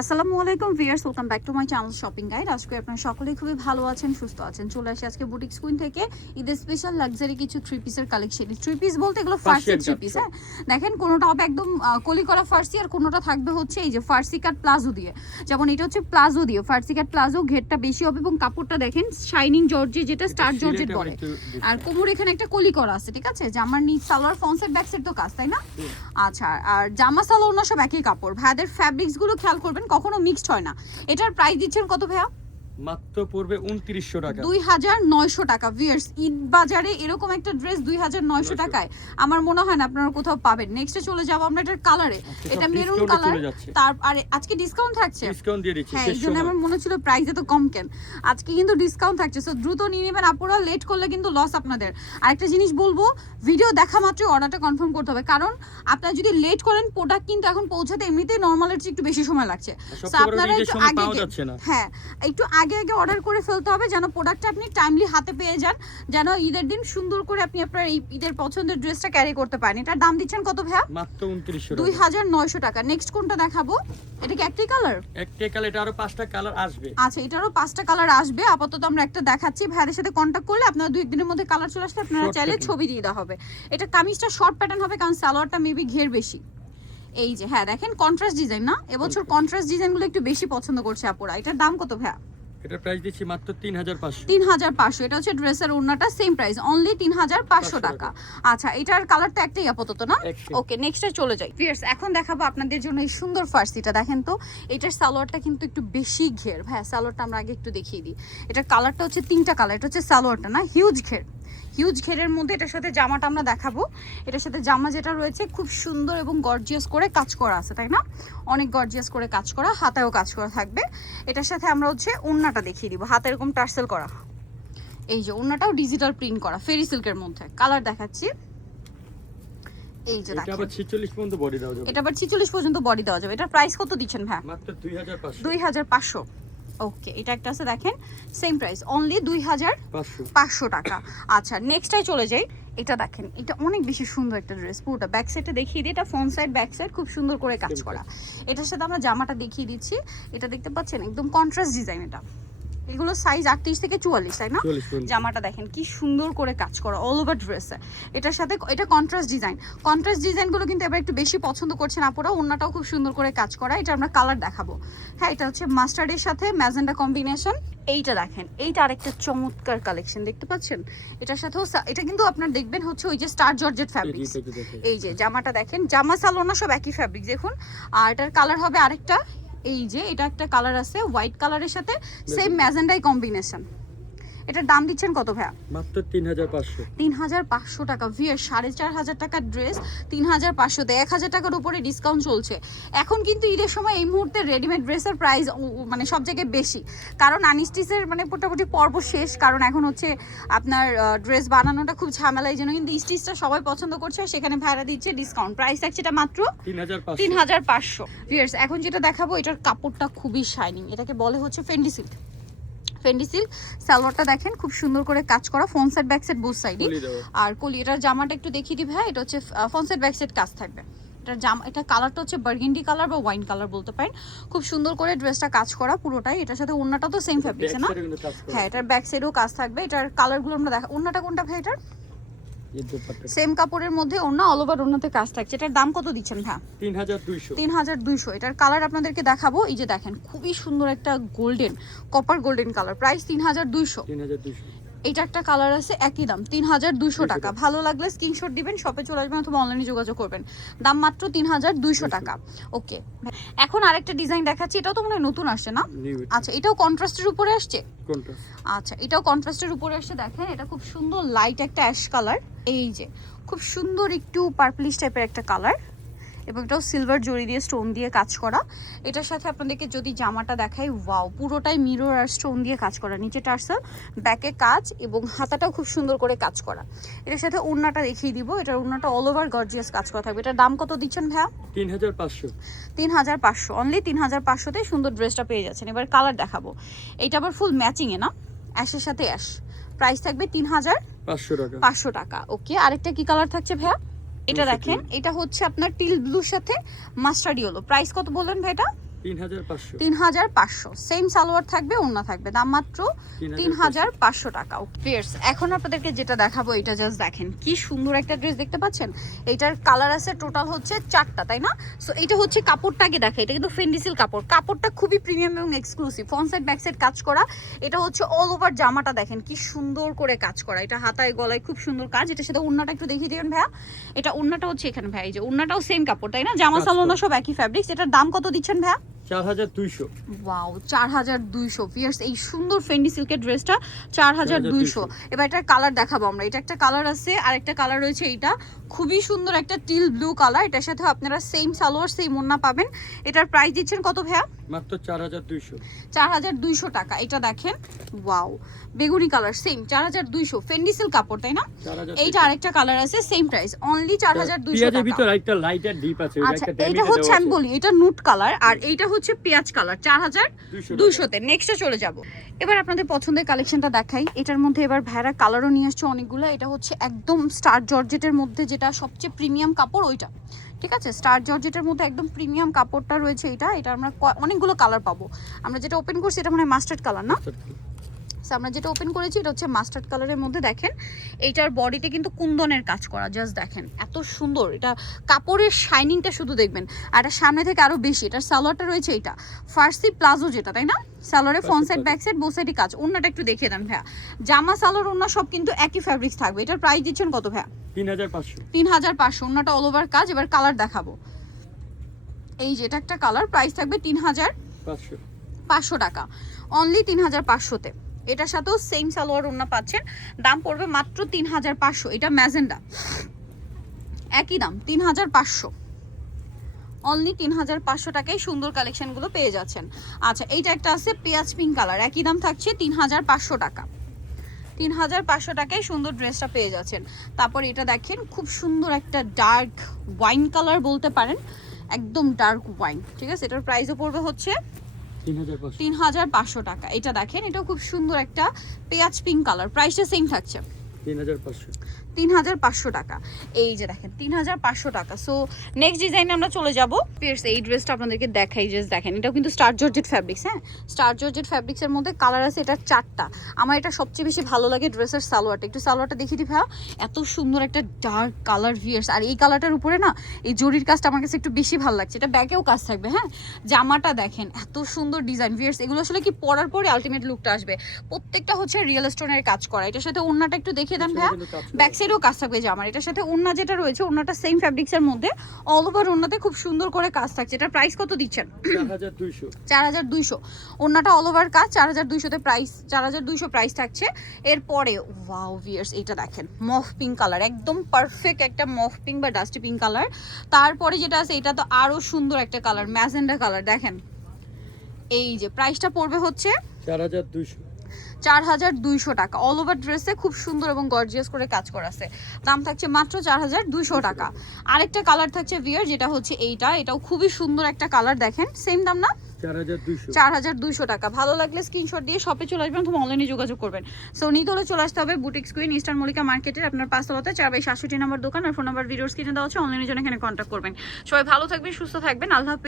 আসসালামু আলাইকুম viewers, welcome back to my channel shopping guide. আজকে আপনারা সকলেই খুবই ভালো আছেন, সুস্থ আছেন। চলে আসি আজকে বুটিক্স কুইন থেকে ঈদের স্পেশাল লাক্সারি কিছু থ্রি পিসের কালেকশন। থ্রি পিস বলতে এগুলো ফার্সি থ্রি পিস। হ্যাঁ, দেখেন কোনোটা হবে একদম কলি করা ফার্সি, আর কোনোটা থাকবে হচ্ছে এই যে ফার্সি কাট প্লাজো দিয়ে। যেমন এটা হচ্ছে প্লাজো দিয়ে ফার্সি কাট প্লাজো, ঘেরটা বেশি হবে এবং কাপড়টা দেখেন শাইনিং জর্জেট, যেটা স্টার জর্জেট বলে। আর কোমর এখানে একটা কলি করা আছে, ঠিক আছে। জামার নিচ salwar front side back side তো কাজ, তাই না? আচ্ছা, আর জামা সালোয়ার না সব একই কাপড়। ভাইয়াদের ফ্যাব্রিক্স গুলো খেয়াল করবেন, কখনো মিক্সড হয় না। এটার প্রাইস দিচ্ছেন কত ভাইয়া? মাত্র পড়বে 2900 টাকা, 2900 টাকা। ভিউয়ার্স, ঈদ বাজারে এরকম একটা ড্রেস 2900 টাকায় আমার মনে হয় না আপনারা কোথাও পাবেন। নেক্সটে চলে যাব আমরা এটার কালারে। এটা মেরুন কালার, তার আজকে ডিসকাউন্ট থাকছে, ডিসকাউন্ট দিয়ে দিচ্ছি। হ্যাঁ, এইজন্য আমার মনে ছিল প্রাইস এত কম কেন। আজকে কিন্তু ডিসকাউন্ট থাকছে, সো দ্রুত নিয়ে নেবেন আপুরা। লেট করলে কিন্তু লস আপনাদের। আরেকটা জিনিস বলবো, ভিডিও দেখা মাত্রই অর্ডারটা কনফার্ম করতে হবে, কারণ আপনারা যদি লেট করেন প্রোডাক্ট কিন্তু এখন পৌঁছাতে এমনিতেই নরমালের চেয়ে একটু বেশি সময় লাগছে। সো আপনারা একটু আগে, হ্যাঁ, একটু আগে অর্ডার করে ফেলতে হবে, যেন প্রোডাক্টটা আপনি টাইমলি হাতে পেয়ে যান, যেন ঈদের দিন সুন্দর করে আপনি আপনার এই ঈদের পছন্দের ড্রেসটা ক্যারি করতে পারেন। এটার দাম দিচ্ছেন কত ভাইয়া? মাত্র 2900 টাকা, 2900 টাকা। নেক্সট কোনটা দেখাবো? এটা কি একটাই কালার? একটাই কালার, এটা আরো 5টা কালার আসবে। আচ্ছা, এটারও 5টা কালার আসবে। আপাতত আমরা একটা দেখাচ্ছি। ভাইয়াদের সাথে কন্টাক্ট করলে আপনারা 2-1 দিনের মধ্যে কালার চলে আসলে আপনারা চাইলে ছবি দিয়ে দেওয়া হবে। এটা কামিজটা শর্ট প্যাটার্ন হবে, কারণ সালোয়ারটা মেবি ঘের বেশি। এই যে, হ্যাঁ দেখেন কন্ট্রাস্ট ডিজাইন না, এবছর কন্ট্রাস্ট ডিজাইনগুলো একটু বেশি পছন্দ করছে আপুরা। এটার দাম কত ভাইয়া? এটার প্রাইস দিচ্ছি মাত্র 3500। 3500। এটা হচ্ছে ড্রেসের ওড়নাটা, সেম প্রাইস, অনলি 3500 টাকা। আচ্ছা, এটার কালার তো একটাই আপাতত না? ওকে, নেক্সটে চলে যাই। ভিউয়ার্স, এখন দেখাবো আপনাদের জন্য এই সুন্দর ফার্সিটা। দেখেন তো, এটার সালোয়ারটা কিন্তু একটু বেশি ঘের। ভাই, সালোয়ারটা আমরা আগে একটু দেখিয়ে দিই। এটার কালারটা হচ্ছে 3টা কালার। এটা হচ্ছে সালোয়ারটা না, হিউজ ঘের, হিউজ ঘেরের মধ্যে এটার সাথে জামাটা আমরা দেখাবো। এটার সাথে জামা যেটা রয়েছে খুব সুন্দর এবং গর্জিয়াস করে কাজ করা আছে, তাই না? অনেক গর্জিয়াস করে কাজ করা, হাতেও কাজ করা থাকবে। এটার সাথে আমরা হচ্ছে ওড়নাটা দেখিয়ে দিব, হাতে এরকম টার্সেল করা। এই যে ওড়নাটাও ডিজিটাল প্রিন্ট করা ফেরি সিল্কের মধ্যে। কালার দেখাচ্ছি, এই যে দেখেন, এটা আবার 46 পর্যন্ত বডি দেওয়া যাবে। এটা আবার 46 পর্যন্ত বডি দেওয়া যাবে। এটার প্রাইস কত দিচ্ছেন ভাই? মাত্র 2500। 2500। ওকে, এটা একটা আছে দেখেন, সেম প্রাইস, অনলি 2500 টাকা। আচ্ছা, নেক্সটটাই চলে যাই। এটা দেখেন, এটা অনেক বেশি সুন্দর একটা ড্রেস। পুরোটা ব্যাক সাইডটা দেখিয়ে দিই। এটা ফ্রন্ট সাইড ব্যাক সাইড খুব সুন্দর করে কাজ করা। এটার সাথে আমরা জামাটা দেখিয়ে দিচ্ছি। এটা দেখতে পাচ্ছেন একদম কন্ট্রাস্ট ডিজাইন। এটা এগুলো সাইজ 38 থেকে 44, তাই না? জামাটা দেখেন কি সুন্দর করে কাজ করা অল ওভার ড্রেসে। এটার সাথে এটা কন্ট্রাস্ট ডিজাইন। কন্ট্রাস্ট ডিজাইনগুলো কিন্তু এবার একটু বেশি পছন্দ করছেন আপুরা। ওড়নাটাও খুব সুন্দর করে কাজ করা। এটা আমরা কালার দেখাবো। হ্যাঁ, এটা হচ্ছে মাস্টার্ডের সাথে ম্যাজেন্ডা কম্বিনেশন। এইটা দেখেন, এইটা আরেকটা চমৎকার কালেকশন দেখতে পাচ্ছেন। এটার সাথেও এটা কিন্তু আপনার দেখবেন হচ্ছে ওই যে স্টার জর্জেট ফ্যাব্রিক্স। এই যে জামাটা দেখেন, জামা সালোনা সব একই ফ্যাব্রিক দেখুন। আর এটার কালার হবে আরেকটা, এই যে এটা একটা কালার আছে হোয়াইট কালারের সাথে সেম ম্যাজেন্ডাই কম্বিনেশন। এটার দাম দিচ্ছেন কত ভাইয়া? মাত্র 3500। 3500 টাকা। ভিয়ার 4500 টাকার ড্রেস 3500 তে 1000 টাকার উপরে ডিসকাউন্ট চলছে। এখন কিন্তু ঈদের সময় এই মুহূর্তে রেডিমেড ড্রেসের প্রাইস মানে সব জায়গায় বেশি, কারণ আনস্টিচের মানে মোটামুটি পর্ব শেষ। কারণ এখন হচ্ছে আপনার ড্রেস বানানোটা খুব ঝামেলা, এই জন্য কিন্তু স্টিচটা সবাই পছন্দ করছে। সেখানে ভাড়া দিচ্ছে ডিসকাউন্ট, প্রাইস থাকছে এটা মাত্র 3500। ভিয়ার্স, এখন যেটা দেখাবো এটার কাপড়টা খুবই শাইনিং। এটাকে বলে হচ্ছে ফেন্ডি সিল্ক। ফেন্ডি সিল্ক সালোয়ারটা দেখেন খুব সুন্দর করে কাজ করা, front side back side both সাইডে। আর কলি, এটার জামাটা একটু দেখিয়ে দিই ভাই। এটা হচ্ছে ফ্রন্ট সাইড ব্যাক সাইড কাজ থাকবে। এটার জামা, এটা কালারটা হচ্ছে বার্গেন্ডি কালার বা ওয়াইন কালার বলতে পারেন। খুব সুন্দর করে ড্রেসটা কাজ করা পুরোটাই। এটার সাথে ওড়নাটা তো সেম ফ্যাব্রিক্স না? হ্যাঁ, এটার ব্যাক সাইডেও কাজ থাকবে। এটার কালারগুলো আমরা দেখা। ওড়নাটা কোনটা ভাই? এটার সেম কাপড়ের মধ্যে ওড়না, অল ওভার ওড়নাতে কাজ থাকছে। এটার দাম কত দিচ্ছেন ভাই? 3200। এটার কালার আপনাদেরকে দেখাবো। এই যে দেখেন, খুবই সুন্দর একটা golden, copper golden colour, price 3200। এটা একটা কালার আছে, একই দাম 3200 টাকা। ভালো লাগলে স্ক্রিনশট দিবেন, শপে চলে আসবেন অথবা অনলাইনে যোগাযোগ করবেন। দাম মাত্র 3200 টাকা। ওকে, এখন আরেকটা ডিজাইন দেখাচ্ছি। এটাও তো মনে হয় নতুন আসছে না? আচ্ছা, এটাও কন্ট্রাস্টের উপরে আসছে। আচ্ছা, এটাও কন্ট্রাস্টের উপরে আসছে। দেখেন, এটা খুব সুন্দর লাইট একটা অ্যাশ কালার। এই যে খুব সুন্দর একটু পার্পলিশ টাইপের একটা কালার, এবং এটাও সিলভার জড়ি দিয়ে স্টোন দিয়ে কাজ করা। এটার সাথে আপনাদেরকে যদি জামাটা দেখাই, ওয়াও, পুরোটাই মিরর আর স্টোন দিয়ে কাজ করা। নিচে টার্সেল, ব্যাকে কাজ, এবং হাতাটাও খুব সুন্দর করে কাজ করা। এটার সাথে ওড়নাটা দেখিয়ে দিব। এটার ওড়নাটা অল ওভার গর্জিয়াস কাজ করা থাকবে। এটার দাম কত দিচ্ছেন ভাইয়া? 3500। অনলি 3500-তে সুন্দর ড্রেসটা পেয়ে যাচ্ছেন। এবার কালার দেখাবো। এটা আবার ফুল ম্যাচিংয়ে না, অ্যাশের সাথে অ্যাশ। প্রাইস থাকবে 3500 টাকা। ওকে, আরেকটা কি কালার থাকছে ভাইয়া? এটা দেখেন, এটা হচ্ছে আপনার টিল ব্লুর সাথে মাস্টার্ড ইয়েলো। প্রাইস কত বললেন ভাই? এটা 3500 3500 সেম সালোয়ার থাকবে, ওড়না থাকবে, দাম মাত্র 3500 টাকা। ভিউয়ার্স এখন আপনাদেরকে যেটা দেখাবো এটা জাস্ট দেখেন কি সুন্দর একটা ড্রেস দেখতে পাচ্ছেন। এটার কালার আছে টোটাল হচ্ছে 4টা, তাই না? সো এটা হচ্ছে কাপড়টাকে দেখা, এটা কিন্তু ফেন্ডি সিল্ক কাপড়, কাপড়টা খুবই প্রিমিয়াম এবং exclusive, front side back side কাজ করা। এটা হচ্ছে অল ওভার জামাটা দেখেন কি সুন্দর করে কাজ করা, এটা হাতায় গলায় খুব সুন্দর কাজ। এটার সাথে ওড়নাটা একটু দেখিয়ে দিবেন ভাইয়া, এটা ওড়নাটা হচ্ছে এখানে ভাই, এই যে ওড়নাটাও সেম কাপড়, তাই না? জামা সালোয়ার সব একই ফ্যাব্রিক্স। এটার দাম কত দিচ্ছেন ভাইয়া? 4200। ওয়াও 4200। ভিউয়ার্স এই সুন্দর ফেন্ডি সিল্কের ড্রেসটা 4200। এবার এটার কালার দেখাবো আমরা, এটা একটা কালার আছে আর একটা কালার রয়েছে, এইটা খুবই সুন্দর একটা টিল ব্লু কালার। এটার সাথে আপনারা সেম সালোয়ার সেম ওড়না পাবেন। এটার প্রাইস দিচ্ছেন কত ভাইয়া? মাত্র 4200। 4200 টাকা। এটা দেখেন ওয়াও বেগুনি কালার সেম 4200, ফেন্ডি সিল্ক কাপড়, তাই না? এইটা আরেকটা কালার আছে সেম প্রাইস অনলি 4200 টাকা। এর ভিতর একটা লাইট আর ডিপ আছে, আচ্ছা এটা হচ্ছে আমি বলি এটা নুট কালার আর এইটা হচ্ছে পেঁয়াজ কালার 4200 তে। নেক্সটে চলে যাব। এবার আপনাদের পছন্দের কালেকশনটা দেখাই। এটার মধ্যে এবার ভাইরা কালারও নিয়ে আসছে অনেকগুলো। এটা হচ্ছে একদম স্টার জর্জেটের মধ্যে যেটা সবচেয়ে প্রিমিয়াম কাপড় ওইটা, ঠিক আছে? স্টার জর্জেটের মধ্যে একদম প্রিমিয়াম কাপড়টা রয়েছে এটা। এটা আমরা অনেকগুলো কালার পাবো। আমরা যেটা ওপেন করছি এটা মানে মাস্টার্ড কালার না? আমরা যেটা ওপেন করেছি এটা হচ্ছে মাস্টার্ড কালারের মধ্যে। দেখেন এইটার বডিতে কিন্তু কুন্দনের কাজ করা, জাস্ট দেখেন এত সুন্দর। এটা কাপড়ের শাইনিংটা শুধু দেখবেন, আর এটা সামনে থেকে আরো বেশি। এটার সালোয়ারটা রয়েছে এইটা ফার্সি প্লাজো যেটা, তাই না? সালোয়ারের front side back side both সাইডই কাজ। ওড়নাটা একটু দেখিয়ে দেন ভাইয়া। জামা সালোয়ার ওড়না সব কিন্তু একই ফ্যাব্রিক্স থাকবে। এটার প্রাইস দিচ্ছেন কত ভাইয়া? 3500। 3500। ওড়নাটা অল ওভার কাজ। এবার কালার দেখাবো। এই যে এটা একটা কালার, প্রাইস থাকবে 3500 টাকা অনলি 3500 তে। এটার সাথেও সেম সালোয়ার ওড়না পাচ্ছেন, দাম পড়বে মাত্র 3500। এটা ম্যাজেন্ডা, একই দাম 3500 অনলি 3500 টাকায় সুন্দর কালেকশনগুলো পেয়ে যাচ্ছেন। আচ্ছা এইটা একটা আছে পেঁয়াজ পিঙ্ক কালার, একই দাম থাকছে 3500 টাকা। 3500 টাকায় সুন্দর ড্রেসটা পেয়ে যাচ্ছেন। তারপর এটা দেখেন খুব সুন্দর একটা ডার্ক ওয়াইন কালার বলতে পারেন, একদম ডার্ক ওয়াইন, ঠিক আছে? এটার প্রাইসও পড়বে হচ্ছে 3500 টাকা। এটা দেখেন এটাও খুব সুন্দর একটা পেঁয়াজ পিঙ্ক কালার, প্রাইসটা সেম থাকছে 3500 টাকা। এই যে দেখেন 3500 টাকা। সো নেক্সট ডিজাইনে আমরা চলে যাব। পিয়ার্স এই ড্রেসটা আপনাদেরকে দেখাই, জাস্ট দেখেন এটাও কিন্তু স্টার জর্জেট ফ্যাব্রিক্স। হ্যাঁ স্টার জর্জেট ফ্যাব্রিক্সের মধ্যে কালার আছে এটা 4টা। আমার এটা সবচেয়ে বেশি ভালো লাগে ড্রেসের সালোয়ারটা, একটু সালোয়ারটা দেখিয়ে দিই ভাইয়া। এত সুন্দর একটা ডার্ক কালার ভিয়ার্স, আর এই কালারটার উপরে না এই জরির কাজটা আমার কাছে একটু বেশি ভালো লাগছে। এটা ব্যাকেও কাজ থাকবে। হ্যাঁ জামাটা দেখেন এত সুন্দর ডিজাইন ভিয়ার্স, এগুলো আসলে কি পরার পরে আলটিমেট লুকটা আসবে। প্রত্যেকটা হচ্ছে রিয়েল স্টোনের কাজ করা। এটার সাথে ওড়নাটা একটু দেখিয়ে দেন ভাইয়া। ব্যাক সাইডেও কাজ থাকবে জামার। এটার সাথে ওড়না যেটা রয়েছে ওড়নাটা সেম ফ্যাব্রিক্সের মধ্যে অল ওভার ওড়নাতে খুব সুন্দর করে কাজ থাকছে। এটার প্রাইস কত দিচ্ছেন? 4200। ওড়নাটা অল ওভার কাজ 4200 তে প্রাইস, 4200 প্রাইস থাকছে। এরপরে ওয়াও ভিয়ার্স এটা দেখেন মফ পিঙ্ক কালার, একদম পারফেক্ট একটা মফ পিঙ্ক বা ডাস্টি পিঙ্ক কালার। তারপরে যেটা আছে এটা তো আরো সুন্দর একটা কালার ম্যাজেন্ডা কালার। দেখেন এই যে প্রাইসটা পড়বে হচ্ছে 4200 টাকা। অল ওভার ড্রেসে খুব সুন্দর এবং গর্জিয়াস করে কাজ করা আছে, দাম থাকছে মাত্র 4200 টাকা। আরেকটা কালার থাকছে ভিয়ার যেটা হচ্ছে এইটা, এটাও খুবই সুন্দর একটা কালার। দেখেন সেম দাম না? 4200 টাকা। ভালো লাগলে স্ক্রিনশট দিয়ে শপে চলে আসবেন অথবা অনলাইনে যোগাযোগ করবেন। সো নিতে হলে চলে আসতে হবে বুটিক্স কুইন ইস্টার্ন মল্লিকা মার্কেটের আপনার 5তলাতে 4/67 নম্বর দোকান। আর ফোন নাম্বার ভিডিওস কিনে দেওয়া হচ্ছে, অনলাইনের জন্য এখানে কন্ট্যাক্ট করবেন। সবাই ভালো থাকবেন, সুস্থ থাকবেন, আল্লাহ হাফেজ।